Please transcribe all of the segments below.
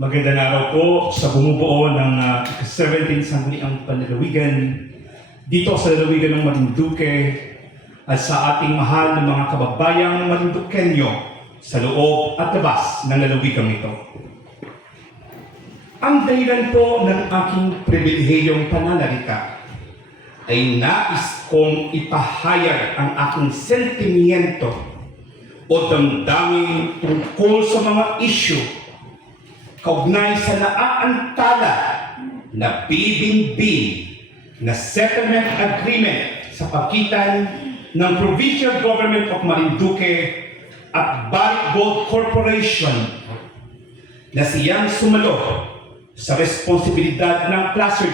Magandang araw po sa bumubuo ng uh, 17 Sangguniang Panlalawigan dito sa lalawigan ng Marinduque at sa ating mahal na mga kababayang Marinduqueño sa loob at labas ng lalawigan ito. Ang dahilan po ng aking pribilehiyong pananalita ay nais kong ipahayag ang aking sentimiento o damdamin tungkol sa mga issue kaugnay sa naaantala na bibimbing na settlement agreement sa pagitan ng Provincial Government of Marinduque at Barrick Gold Corporation na siyang sumalo sa responsibilidad ng Placer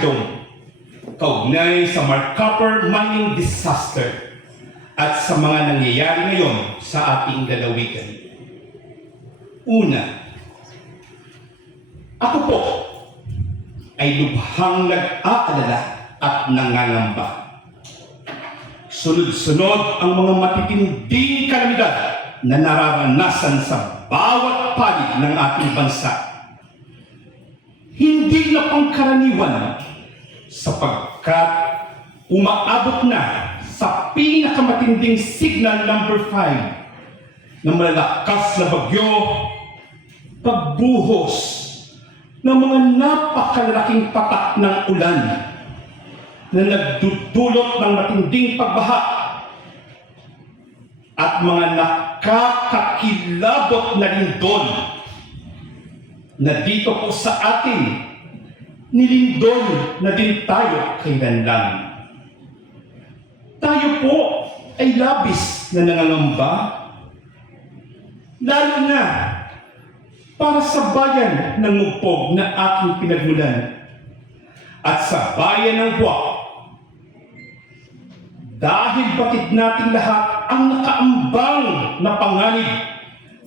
kaugnay sa Marcopper mining disaster at sa mga nangyayari ngayon sa ating lalawigan. Una, ako po ay lubhang nag-aalala at nangangamba. Sunod-sunod ang mga matitinding kalamidad na nararanasan sa bawat panig ng ating bansa. Hindi na pangkaraniwan sapagkat umaabot na sa pinakamatinding signal number 5 ng malalakas na bagyo, pagbuhos ng mga napakalalaking patak ng ulan na nagdudulot ng matinding pagbaha at mga nakakakilabot na lindol na dito po sa atin nilindol na din tayo kailan lang. Tayo po ay labis na nangangamba, lalo na para sa bayan ng mugpog na aking pinagmulan at sa bayan ng Buwak. Dahil batid natin lahat ang nakaambang na panganib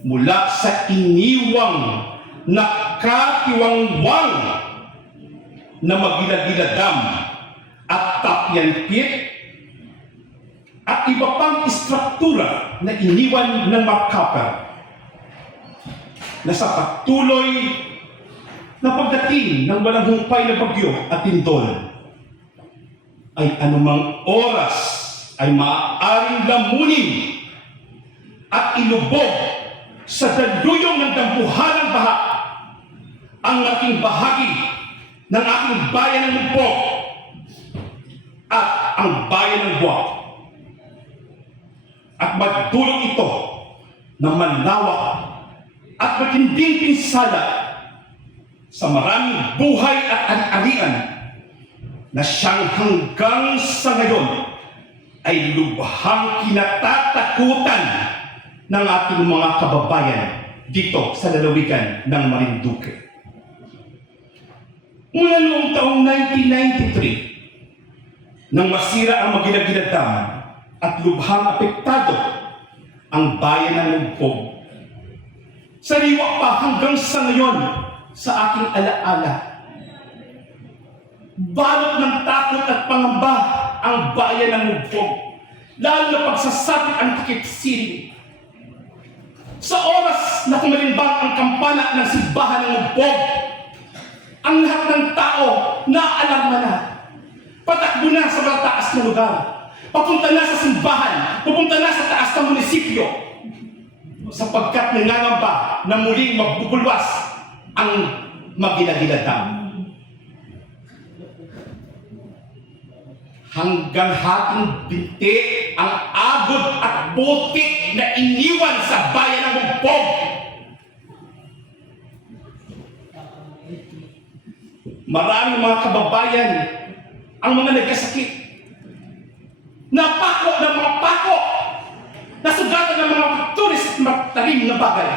mula sa iniwang na magilagila dam at tapyan pit at iba pang istruktura na iniwan ng Macapper na sa patuloy na pagdating ng walang humpay na bagyo at tindol ay anumang oras ay maaaring lamunin at ilubog sa daluyong ng dambuhalang baha ang aking bahagi ng aking bayan ng Lugbo at ang bayan ng Buwak. At magdulot ito ng manlawak at matinding pinsala sa maraming buhay at ari-arian na siyang hanggang sa ngayon ay lubhang kinatatakutan ng ating mga kababayan dito sa lalawigan ng Marinduque. Mula noong taong 1993, nang masira ang Magilagila Dam at lubhang apektado ang bayan ng Lugpog Sariwa pa hanggang sa ngayon sa aking alaala. Balot ng takot at pangamba ang bayan ng Mugpog. Lalo na pagsasapit ang takip siling. Sa oras na kumalimbang ang kampana ng simbahan ng Mugpog, ang lahat ng tao naaalarma na. Patakbo na sa mataas na lugar. Papunta na sa simbahan. Pupunta na sa taas ng munisipyo sapagkat nangangamba na muling magbubulwas ang magilagila dam. Hanggang hating binti ang agod at butik na iniwan sa bayan ng Mugpog. Maraming mga kababayan ang mga nagkasakit. Napako ng mga pako nasugatan ng mga tulis at matalim na bagay.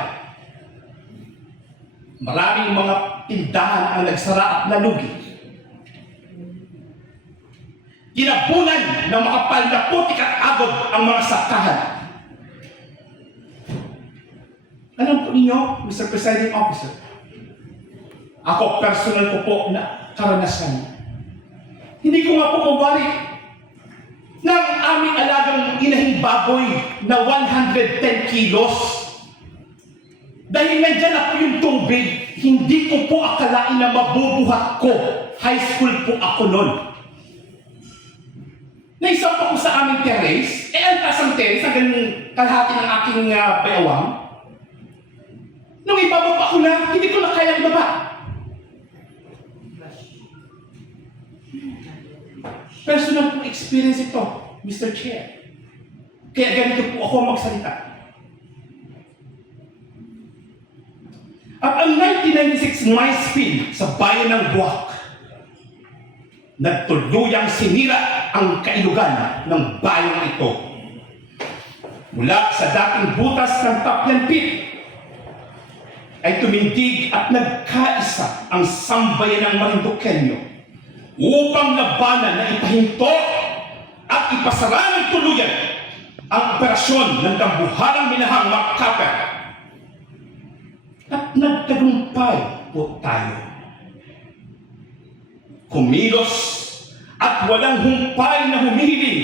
Maraming mga tindahan ang nagsara at nalugi. Ginabunan ng makapal na putik at agod ang mga sakahan. Alam po ninyo, Mr. Presiding Officer, ako personal ko po na karanasan. Hindi ko nga po mawari ng aming alagang inahing baboy na 110 kilos. Dahil nandyan na po yung tubig hindi ko po akalain na mabubuhat ko. High school po ako noon. Naisap ako sa aming terrace, eh ang taas ng terrace, hanggang kalahati ng aking uh, bayawang. Nung ibababa ko na, hindi ko na kaya ibaba. Personal po experience ito, Mr. Chair. Kaya ganito po ako magsalita. At ang 1996 my spill sa bayan ng Buwak, nagtuluyang sinira ang kailugan ng bayang ito. Mula sa dating butas ng Tapyan Pit, ay tumindig at nagkaisa ang sambayan ng Marinduqueño upang labanan na ipahinto at ipasara ng tuluyan ang operasyon ng kambuharang minahang Makaper. At nagtagumpay po tayo. Kumilos at walang humpay na humihiling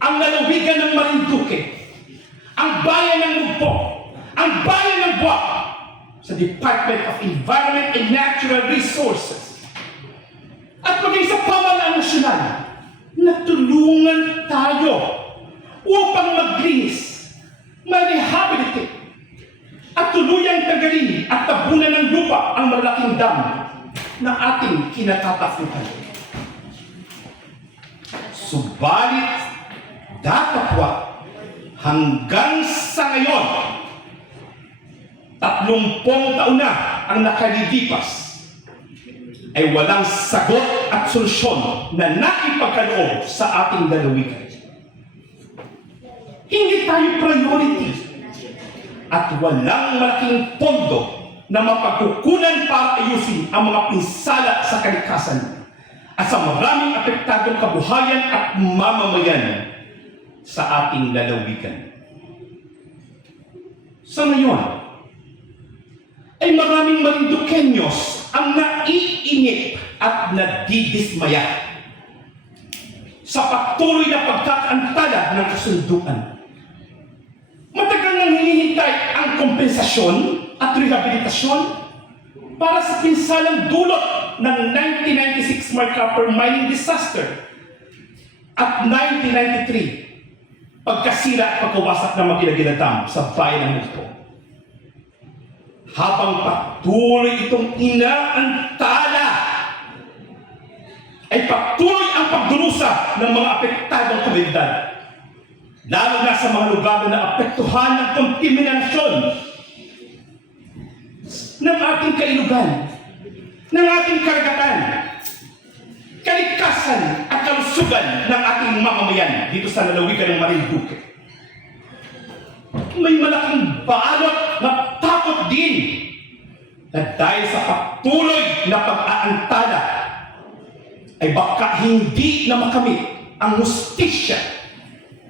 ang lalawigan ng Marinduque, ang bayan ng Mugpo, ang bayan ng Buwak sa Department of Environment and Natural Resources at maging sa pamalaan nasyonal nagtulungan tayo upang maglinis, ma-rehabilitate, at tuluyang tagalin at tabunan ng lupa ang malaking dam na ating kinatatakutan. Subalit, datapwa hanggang sa ngayon, tatlumpong taon na ang nakalilipas ay walang sagot at solusyon na naipagkaloob sa ating lalawigan. Hindi tayo priority at walang malaking pondo na mapagkukunan para ayusin ang mga pinsala sa kalikasan at sa maraming apektadong kabuhayan at mamamayan sa ating lalawigan. Sa ngayon, ay maraming Marinduqueños ang naiinip at nadidismaya sa patuloy na pagkakaantala ng kasunduan. Matagal nang hinihintay ang kompensasyon at rehabilitasyon para sa pinsalang dulot ng 1996 Marcopper mining disaster at 1993 pagkasira at pagkawasak ng Magilagila Dam sa bayan ng Mugpo. Habang patuloy itong inaantala, ay patuloy ang pagdurusa ng mga apektadong komunidad. Lalo na sa mga lugar na apektuhan ng kontaminasyon ng ating kailugan, ng ating karagatan, kalikasan at kalusugan ng ating mamamayan dito sa lalawigan ng Marinduque. May malaking balot na din na dahil sa patuloy na pag-aantala ay baka hindi na makamit ang hustisya,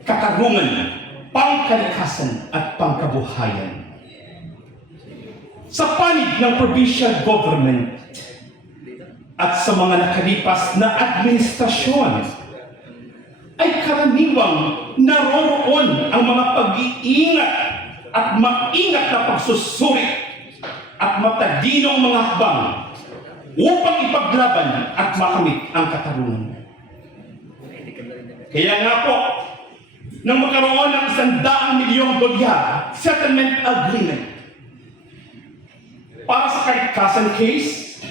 katarungan, pangkalikasan at pangkabuhayan. Sa panig ng provincial government at sa mga nakalipas na administrasyon, ay karaniwang naroroon ang mga pag-iingat at maingat na pagsusuri at matadinong mga hakbang upang ipaglaban at makamit ang katarungan. Kaya nga po, nang magkaroon ng isang daang milyong dolyar settlement agreement para sa kalikasan case,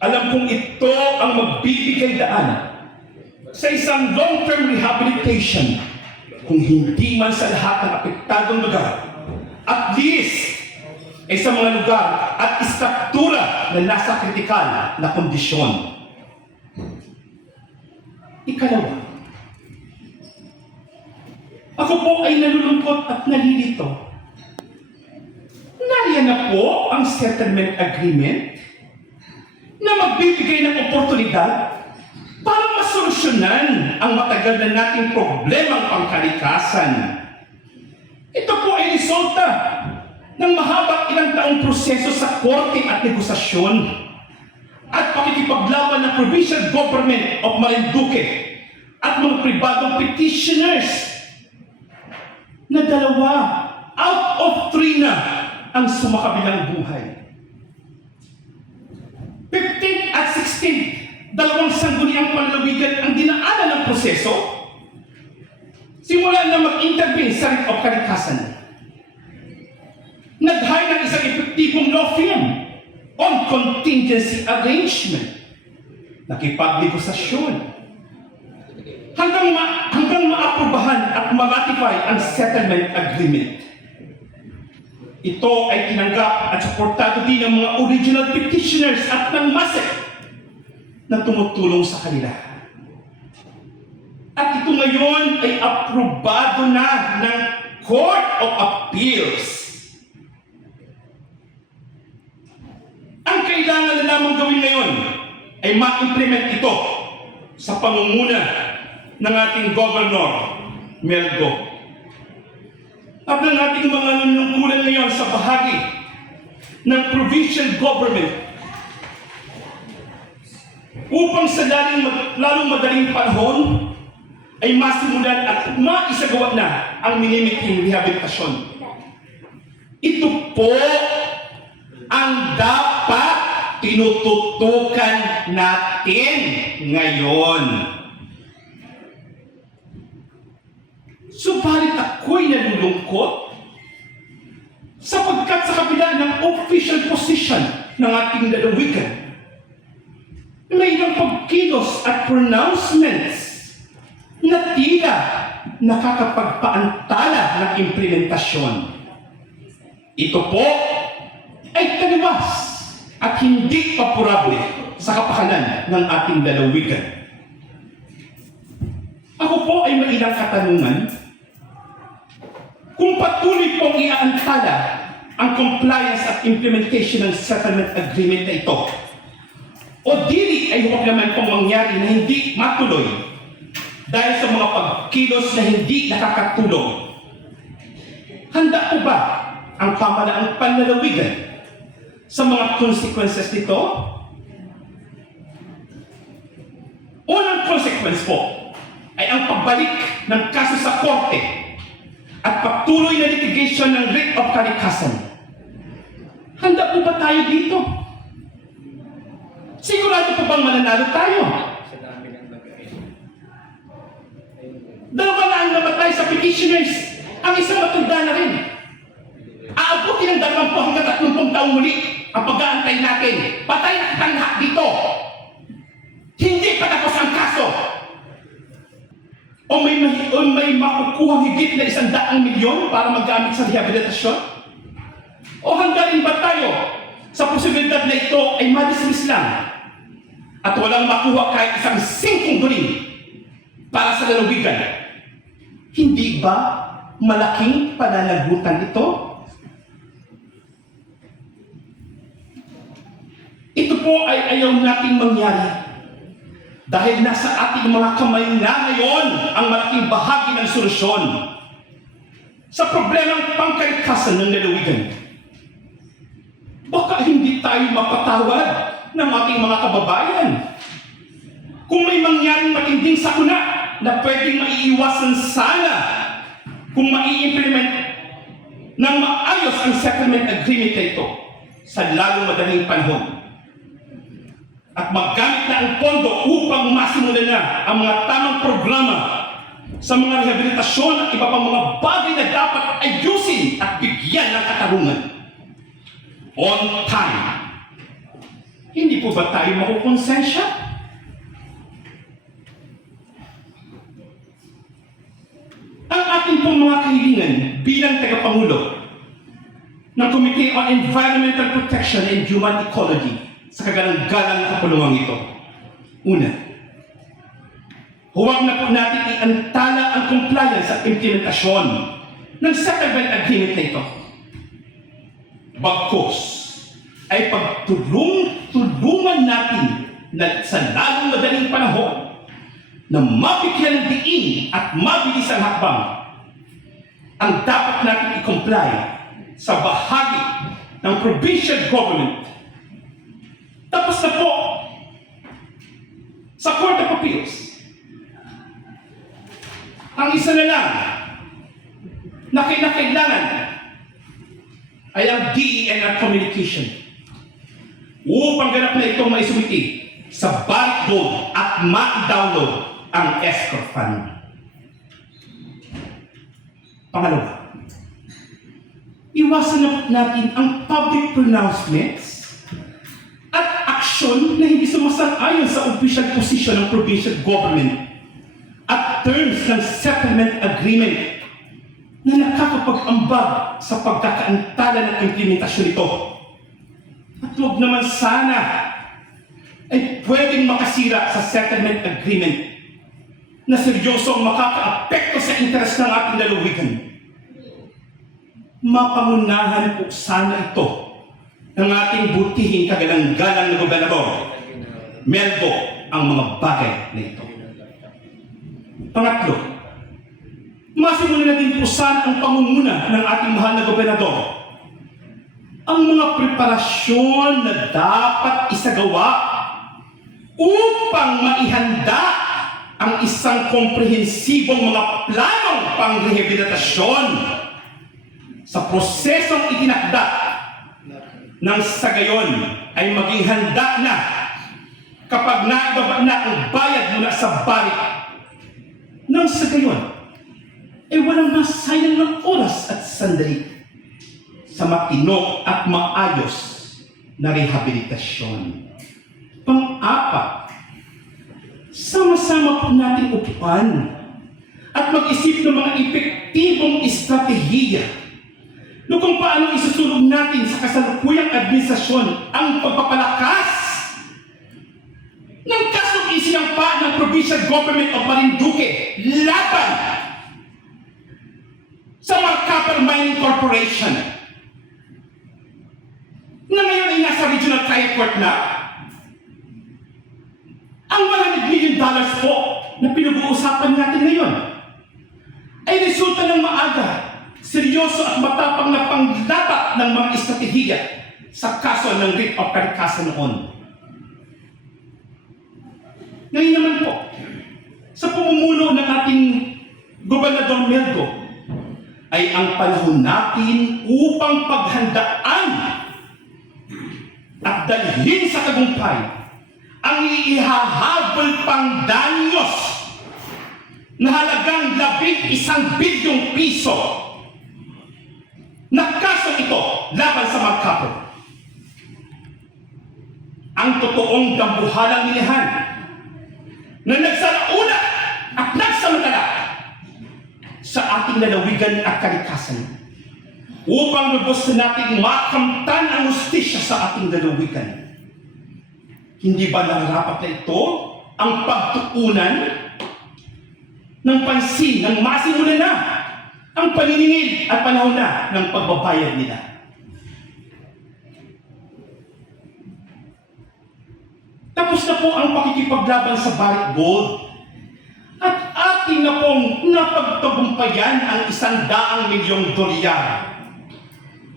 alam kong ito ang magbibigay daan sa isang long-term rehabilitation kung hindi man sa lahat ng apektadong lugar. At least, ay sa mga lugar at istruktura na nasa kritikal na kondisyon. Ikalawa, ako po ay nalulungkot at nalilito. Nariyan na po ang settlement agreement na magbibigay ng oportunidad masolusyonan ang matagal na nating problemang pangkalikasan. Ito po ay resulta ng mahabang ilang taong proseso sa korte at negosasyon at pakikipaglaban ng provincial government of Marinduque at mga pribadong petitioners na dalawa out of three na ang sumakabilang buhay. 15 at 16, dalawang sangguniang panlalawigan ang proseso. Simula na mag-intervene sa writ of kalikasan. Nag-hire ng isang epektibong law firm on contingency arrangement. Nakipagnegosasyon. Hanggang, ma hanggang maaprubahan at ma-ratify ang settlement agreement. Ito ay tinanggap at suportado din ng mga original petitioners at ng MASEC na tumutulong sa kanila. At ito ngayon ay aprobado na ng Court of Appeals. Ang kailangan na lamang gawin ngayon ay ma-implement ito sa pangunguna ng ating Governor Melgo. At ng ating mga nanungkulan ngayon sa bahagi ng provincial government upang sa lalong, lalong madaling panahon ay masimulan at maisagawa na ang minimiting rehabilitasyon. Ito po ang dapat tinututukan natin ngayon. Subalit ako'y nalulungkot sapagkat sa kabila ng official position ng ating lalawigan, may ilang pagkilos at pronouncements na tila nakakapagpaantala ng implementasyon. Ito po ay taliwas at hindi papurable sa kapakanan ng ating lalawigan. Ako po ay may ilang katanungan kung patuloy pong iaantala ang compliance at implementation ng settlement agreement na ito, o dili ay huwag naman pong mangyari na hindi matuloy dahil sa mga pagkilos na hindi nakakatulong. Handa po ba ang pamalaang panlalawigan sa mga consequences nito? Unang consequence po ay ang pagbalik ng kaso sa korte at patuloy na litigation ng writ of kalikasan. Handa po ba tayo dito? Sigurado po bang mananalo tayo? sa dami ng bagay. Dalawa na ang namatay sa petitioners. Ang isang matanda na rin. Aabutin ng dalawang po hanggang tatlumpong taong muli ang pag-aantay natin. Patay na kitang lahat dito. Hindi pa ang kaso. O may, o may makukuha higit na isang daang milyon para magamit sa rehabilitasyon? O hanggang rin ba tayo sa posibilidad na ito ay madismiss lang at walang makuha kahit isang singkong guling para sa lalawigan? Hindi ba malaking pananagutan ito? Ito po ay ayaw nating mangyari dahil nasa ating mga kamay na ngayon ang malaking bahagi ng solusyon sa problemang pangkalikasan ng lalawigan. Baka hindi tayo mapatawad ng ating mga kababayan. Kung may mangyaring matinding sakuna na pwedeng maiiwasan sana kung mai-implement ng maayos ang settlement agreement na ito sa lalong madaling panahon at maggamit na ang pondo upang masimulan na ang mga tamang programa sa mga rehabilitasyon at iba pang mga bagay na dapat ayusin at bigyan ng katarungan. On time. Hindi po ba tayo makukonsensya? Kahilingan bilang tagapangulo ng Committee on Environmental Protection and Human Ecology sa kagalang-galang na kapulungan ito. Una, huwag na po natin iantala ang compliance at implementasyon ng settlement agreement na ito. Bagkos ay pagtulong-tulungan natin na sa lalong madaling panahon na mabigyan ng diin at mabilis ang hakbang ang dapat natin i-comply sa bahagi ng provincial government tapos na po sa Court of Appeals. Ang isa na lang na kinakailangan ay ang DENR Communication upang ganap na itong maisumiti sa Gold at ma-download ang escrow fund. Pangalawa, iwasan natin ang public pronouncements at aksyon na hindi sumasang-ayon sa official position ng provincial government at terms ng settlement agreement na nakakapag-ambag sa pagkakaantala ng implementasyon nito. At huwag naman sana ay pwedeng makasira sa settlement agreement na seryoso ang makakaapekto sa interes ng ating lalawigan. Mapangunahan po sana ito ng ating butihing kagalang-galang na gobernador. Melgo ang mga bagay na ito. Pangatlo, masimulan na din po sana ang pangunguna ng ating mahal na gobernador. Ang mga preparasyon na dapat isagawa upang maihanda ang isang komprehensibong mga planong pangrehabilitasyon sa prosesong itinakda nang sa gayon ay maging handa na kapag naibaba na ang bayad mula sa barik nang sa gayon ay walang masayang ng oras at sandali sa matino at maayos na rehabilitasyon. Pang-apat, sama-sama po natin upuan at mag-isip ng mga epektibong estratehiya no kung paano isusulog natin sa kasalukuyang administrasyon ang pagpapalakas ng kasong isinampa ng Provincial Government of Marinduque laban sa Marcapel Mining Corporation na ngayon ay nasa regional trial court na ang 100 million dollars po na pinag-uusapan natin ngayon ay resulta ng maaga, seryoso at matapang na panglata ng mga estratehiya sa kaso ng writ of Caricasa noon. Ngayon naman po, sa pumumuno ng ating Gobernador Melgo, ay ang panahon natin upang paghandaan at dalhin sa tagumpay ang ihahabol pang danyos na halagang labing isang bilyong piso na kaso ito laban sa Magkapo. Ang totoong dambuhalang nilihan na nagsalauna at nagsamantala sa ating lalawigan at kalikasan upang lubos na nating makamtan ang ustisya sa ating lalawigan. Hindi ba nararapat na ito ang pagtuunan ng pansin ng masimulan na ang paniningil at panahon na ng pagbabayad nila? Tapos na po ang pakikipaglaban sa Barrick Gold. At atin na pong napagtagumpayan ang isang daang milyong dolyar.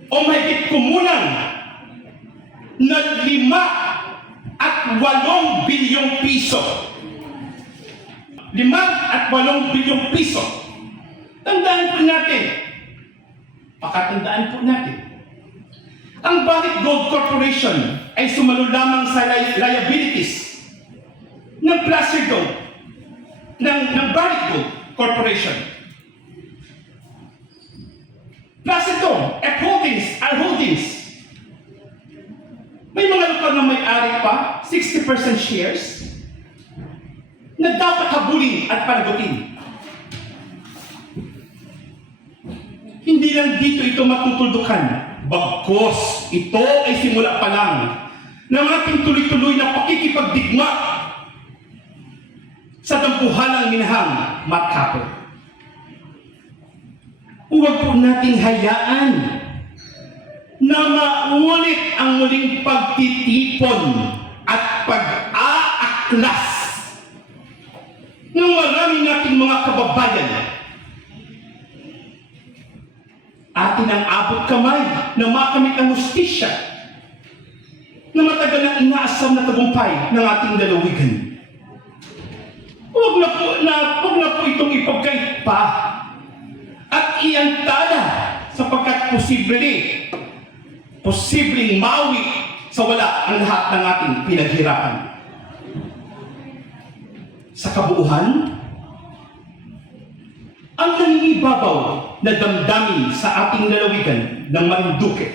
O mahigit kumulang na lima at walong bilyong piso. Lima at walong bilyong piso. Tandaan po natin. Pakatandaan po natin. Ang Barrick Gold Corporation ay sumalo lamang sa li- liabilities ng Placer Gold, ng, ng Barrick Gold Corporation. Placer Gold, F Holdings, R Holdings, may mga lokal na may-ari pa, 60% shares, na dapat habulin at panagutin. Hindi lang dito ito matutuldukan. Bagkos, ito ay simula pa lang ng ating tuloy-tuloy na pakikipagdigma sa dampuhalang minahang Matkapo. Huwag po nating hayaan na maulit ang muling pagtitipon at pag-aaklas ng marami nating mga kababayan. Atin ang abot kamay na makamit ang hustisya na matagal na inaasam na tagumpay ng ating lalawigan. Huwag na po, na, huwag na po itong ipagkait pa at iantala sapagkat posible posibleng mawi sa wala ang lahat ng ating pinaghirapan. Sa kabuuhan, ang nangingibabaw na damdamin sa ating lalawigan ng Marinduque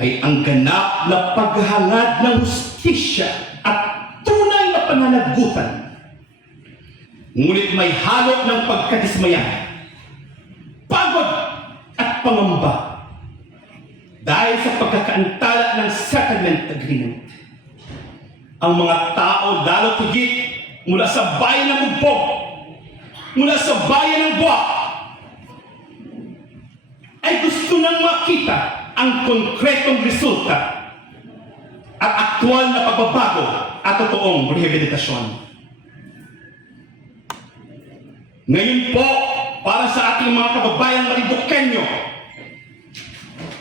ay ang ganap na paghangad ng hustisya at tunay na pananagutan. Ngunit may halo ng pagkadismaya, pagod at pangamba dahil sa pagkakaantala ng settlement agreement. Ang mga tao lalo tigit mula sa bayan ng Mugbog, mula sa bayan ng Buwak, ay gusto nang makita ang konkretong resulta at aktwal na pagbabago at totoong rehabilitasyon. Ngayon po, para sa ating mga kababayang Maridokenyo,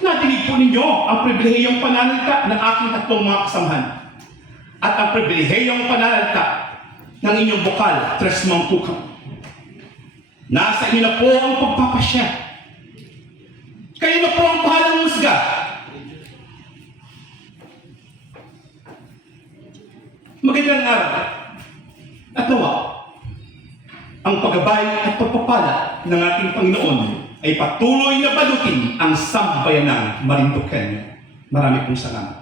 nadinig po ninyo ang pribilehiyong pananalita ng aking tatlong mga kasamahan at ang pribilehiyong pananalita ng inyong bukal, Tres Mangkukang. Nasa inyo na po ang pagpapasya. Kayo na po ang bahalang musga. Magandang araw. At nawa, ang paggabay at pagpapala ng ating Panginoon ay patuloy na balutin ang sambayanang Marinduqueño. Marami pong salamat.